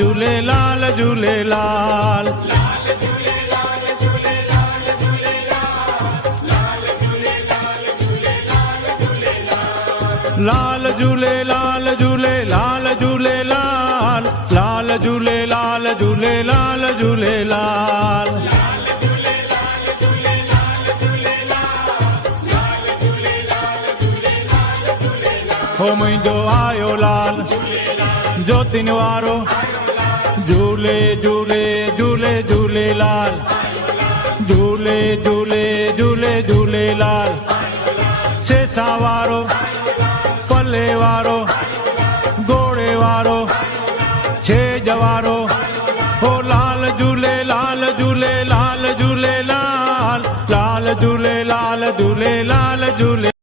झूलेलाल झूलेलाल। लाल झूलेलाल झूलेलाल झूलेलाल, लाल झूलेलाल झूलेलाल झूलेलाल। हो मुंहिंजो आयो लाल ज्योतिन वारो, झूले झूले झूले झूलेलाल, झूले झूले झूले झूलेलाल। सेसा वारो, पले वारो, घोड़े वारो, छेज वारो, हो लाल झूलेलाल झूलेलाल झूलेलाल, लाल झूलेलाल झूलेलाल झूले।